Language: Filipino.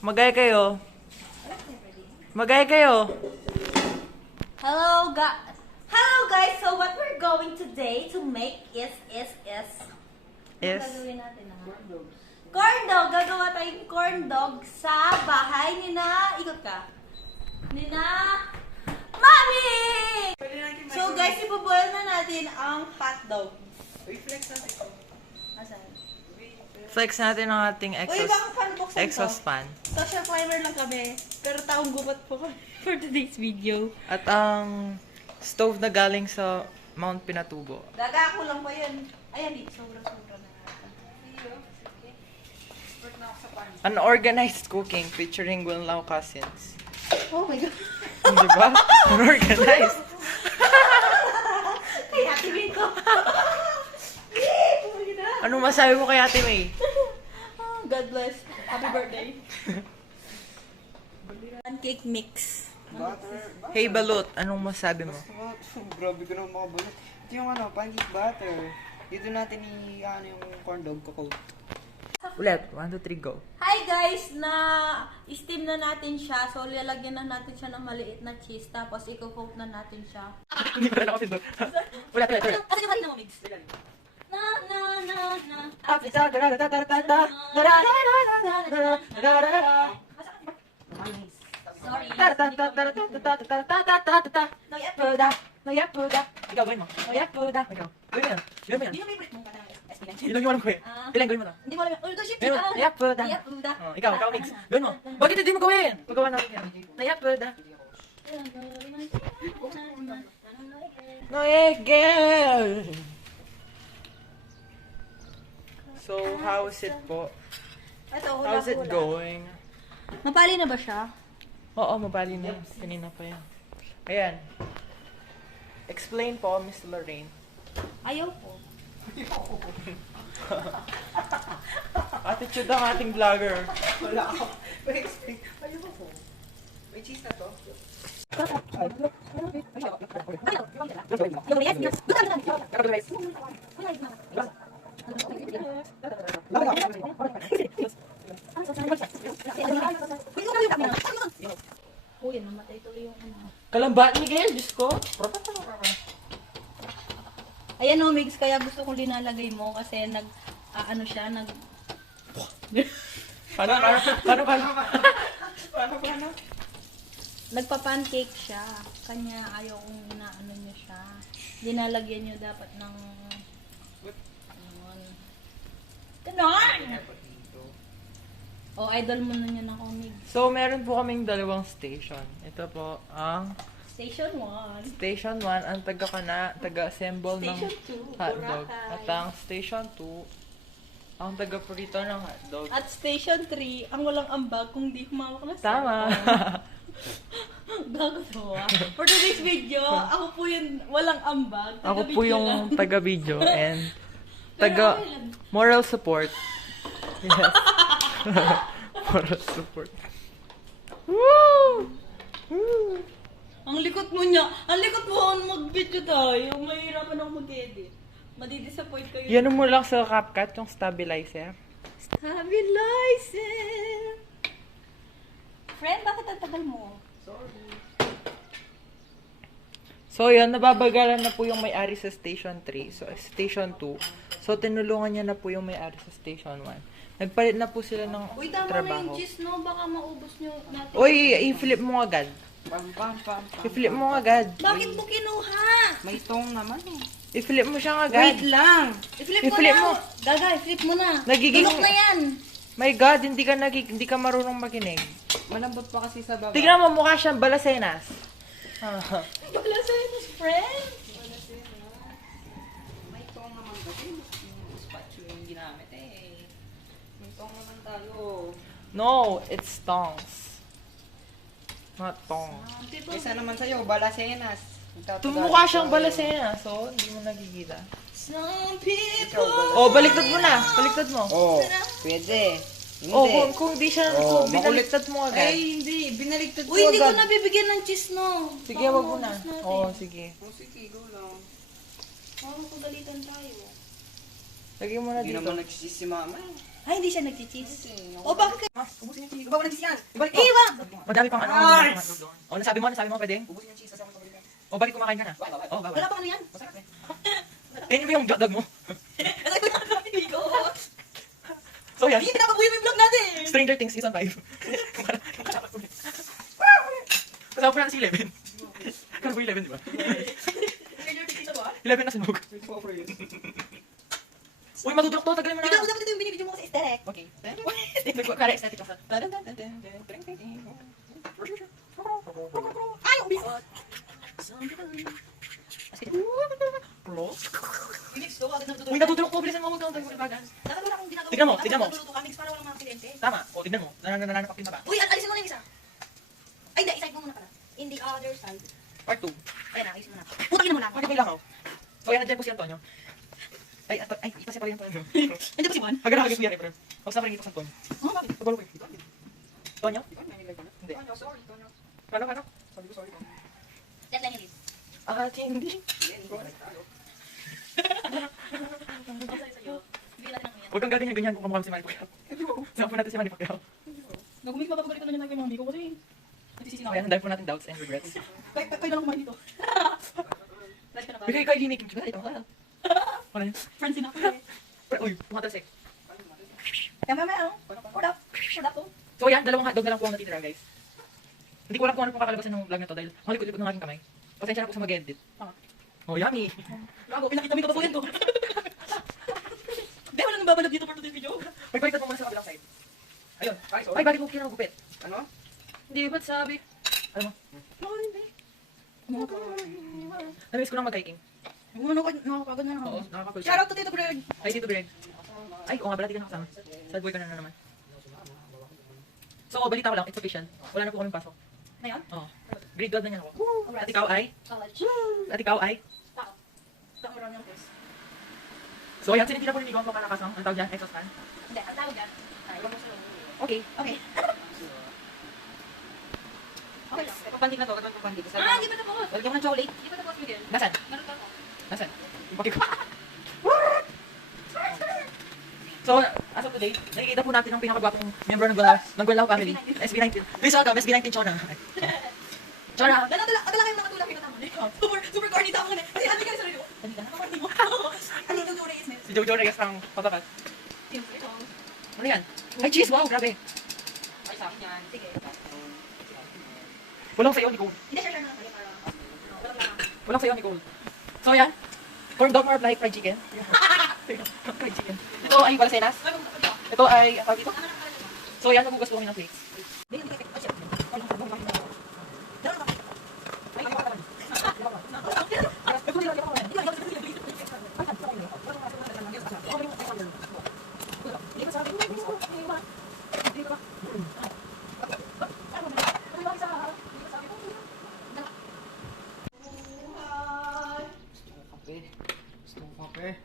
Magay kayo. Magay kayo. Hello guys, so what we're going today to make is ano gagawin natin corn dog. Gagawa tayong corn dog sa bahay ni na, ikot ka, ni na Mami! So guys, ipoboil na natin ang hot dog. Reflex natin ito. Asan? Flex natin ang ating Uy, baka paano buksan to? exhaust fan. Social climber lang kami, pero taong gubat po kami for today's video. At ang stove na galing sa Mount Pinatubo. Gaga ako lang pa yun. Ayan, sobra-sobra na. Unorganized cooking featuring Wilnao cousins. Oh my God. Di ba? Unorganized. Kay Ate May ko. Ano masabi mo kay Ate May? God bless. Happy birthday. Pancake mix. Butter. Hey Balut, anong masabi mo? Grabe ko naman makabalat. Ito yung pancake butter. Dito natin yung corn dog coat. Ulit, 1, 2, 3, go. Hi guys! Na-steam na natin siya. So, lalagyan na natin siya ng maliit na cheese. Tapos, i-coat na natin siya. Hindi pa rin ako pindot. Ulit. Kasi yung kanina mo, Migs. Na. Sorry. Ikaw, gawin mo. Ikaw. Gawin mo yan. Hindi yung favorite mong kanang SP9. Yun lang yung alam ko eh. Ilan, gawin mo na. Hindi mo alam. Oh, shit. Gawin mo. Nayapuda. Ikaw, Mix. Gawin mo. Bakit hindi mo gawin? Pagawa natin yan. Nayapuda. Noegel! So, how is it po? How's it going? Mapali na ba siya? Oo, mabali na. Kanina pa yan. Ayan. Explain po, Miss Lorraine. Ayaw po. Attitude ang ating vlogger. Wala ako. May explain. Ayun ako. May cheese na to. Uy, namatay tuloy yung ano. Kalambaan ni Gael, Diyos ko. Ayan o, Migs, kaya gusto kong linalagay mo kasi ano siya, Paano? nagpa-pancake siya. Kanya ayaw kong inaano niya siya. Dinalagyan niyo dapat ng ganon! Oh, idol mo na niya ako, Migs. So, meron po kaming dalawang station. Ito po ang Station 1. Station 1, ang taga-assemble ng Station 2, hotdog. Boracay. At ang Station 2, ang taga-prito ng hotdog. At Station 3, ang walang ambag kung di humawak na Tama. Gago to ah. For today's video, ako po yung walang ambag. Ako po taga-video yung lang. taga-video and Pero okay lang. moral support. Yes. Moral support. Woo! Woo! Ang likot mo niya. Ang likot mo mag-video tayo. Mahirapan ako mag-edit. Madidisappoint kayo. Yan mo lang sa CapCut, yung stabilizer. Stabilizer. Friend, bakit ang tagal mo? So, yun, nababagalan na po yung may-ari sa Station 3. So, Station 2. So, tinulungan niya na po yung may-ari sa Station 1. Nagpalit na po sila ng Uy, tama na trabaho. yung cheese, no? Baka maubos nyo natin. Uy, i-flip mo agad. I-flip mo agad. Bakit mo kinuha? May tong naman eh. I-flip mo siya agad. Wait lang. I-flip mo I-flip na. mo. Gaga, i-flip mo na. Nagiging- Tulok na yan. My God, hindi ka marunong makinig. Malambot pa kasi sa baba. Tignan mo, mukha siyang balasenas. Wala sa'yo, friend. May tong naman kasi. Yung spatula yung ginamit eh. May tong naman tayo. No, it's tongs. Not tongs. Kaysa naman sa'yo, balasenas. Tumukha siyang balasenas, so hindi mo nakikita. Some people. Oh, baliktad mo na. Baliktad mo. Oh, pwede. Hindi. Oh, kung di siya, Oh, kung binaliktad mo agad. Ay, hindi. Binaligtad ko Uy, hindi ko agad. nabibigyan ng cheese, no. Sige, wag mo na. Oh, sige. Oh, sige, go lang. Baka pagalitan tayo. Lagay mo na Hindi dito. naman nagsisis si mama eh. Ay, hindi siya nagchichis. O, bakit kayo? Ubusin yung cheese. Bawa nagsisis yan. Ibalik Iwan! Madami pang ano. Madami pang hotdog doon. O, nasabi mo pwedeng? Ubusin yung cheese. Kasi ako pabalik. O, bakit kumakain ka na? O, Wala bawal. pa ano yan? Masarap eh. Tingnan mo yung hotdog mo. Hindi ko. So, yan. Hindi, pinapabuhay mo yung vlog natin. Stranger Things Season 5. Kasama po natin si 11. Kasama po 11, di ba? Stranger Things ito ba? 11 na sinog. Uy, matudurok to. Tagalin mo na. Ikaw, dapat ito yung binibidyo mo kasi aesthetic. Okay. Kaya aesthetic ako. Ay, ang bigot. Uy, natutulog ko. Bilisan mo. Huwag kang tayo bagan. Dapat wala akong ginagawa. Tignan mo, tignan mo. Dapat magluluto ka, mix para walang mga aksidente. Tama. O, tignan mo. Nananakap yung taba. Uy, alisin mo na yung isa. Ay, hindi. Iside mo muna pala. In the other side. Part 2. Ayan na, alisin mo na. Putang ina mo na. Bakit may langaw? So, yan. Nandiyan po si Antonio. Ay, ipasi pa rin Antonio. Nandiyan pa si Juan? Hagaragin ko yan, Efren. Huwag sa rin ito sa Antonio. Oh, bakit? Pagwalo ko yun. Antonio? Hindi. Sorry, Tonyo. Ano? Sabi ko sorry. Let Lenny leave. At hindi. Huwag kang gaganyan-ganyan kung kamukha si Manny Pacquiao. Sama po natin si Manny Pacquiao. Nag-umig mapapagalitan na niya tayo kay Mami ko kasi nagsisisi na Ayan, ang dami po natin doubts and regrets. Kayo na lang kumain dito. Lagi ka na ba? Bigay kayo linig. Ito. Wala yun. Friends din ako eh. Uy, pumatalsik. Kaya mamaya ano? Hold up. Hold up to. So ayan, dalawang hotdog na lang po ang natitira, guys. Hindi ko alam kung ano pong kakalabasan ng vlog na to dahil malikot-likot ng aking kamay. Pasensya na po sa mag-edit. Oh, yummy! Gago, pinakita mo yung kababuyan ko. Hindi, wala nang babalog dito for today's video. May baliktad mo muna sa kabilang side. Ayun. Ay, sorry. Ay, bakit mo kinagupit? Ano? Hindi ba't sabi? Alam mo? No, hindi. Namiss ko lang mag-hiking. Nakakagod na Oo, naman. nakaka-cool Shout siya. out to Tito Greg. Ay, Tito Greg. Ay, oo nga, pala di ka nakasama. Sad boy ka na naman. So, balita ko lang, it's official. Wala na po kaming pasok. Ngayon? Oo. Grade 12 na niya ako. At ikaw ay? College. At ikaw ay? Tao. Tao meron yung test. So, ayan, sinitira po ni Nico ang pamalakas ng, ang tawag dyan, exhaust fan. Hindi, ang tawag yan. Ay, iwan mo sa loob. Okay. Okay. Okay lang. Papandig na to. Katong papandig. Ah, hindi pa tapos. Walagyan mo ng chocolate. Hindi pa tapos, Miguel. Nasaan? Meron pa ako. Nasaan? Yung paki ko. So, as of today, nakikita po natin ang pinakagwapong member ng Gulaw family. SB19. Please welcome, SB19 Chona. Chona! Dala kayo nakatulak kita tama. Super corny tama ka na. Kasi ano kayo sa review? Hindi ka nakakorny mo. Ano yung Jojo Reyes na yun? Si Jojo Reyes ang patapat. Sino ito? Ano yan? Ay, cheese! Wow, grabe! Ay, sa akin yan. Sige. Walang sayo, Nicole. Hindi, share na lang tayo para walang lang. Walang sayo, Nicole. So, yan. Corn dog or like fried chicken. Fried chicken. Ito ay balasenas. Ito ay, ang tawag dito? So, yan, magugas po kami ng plates. Gusto ko kape.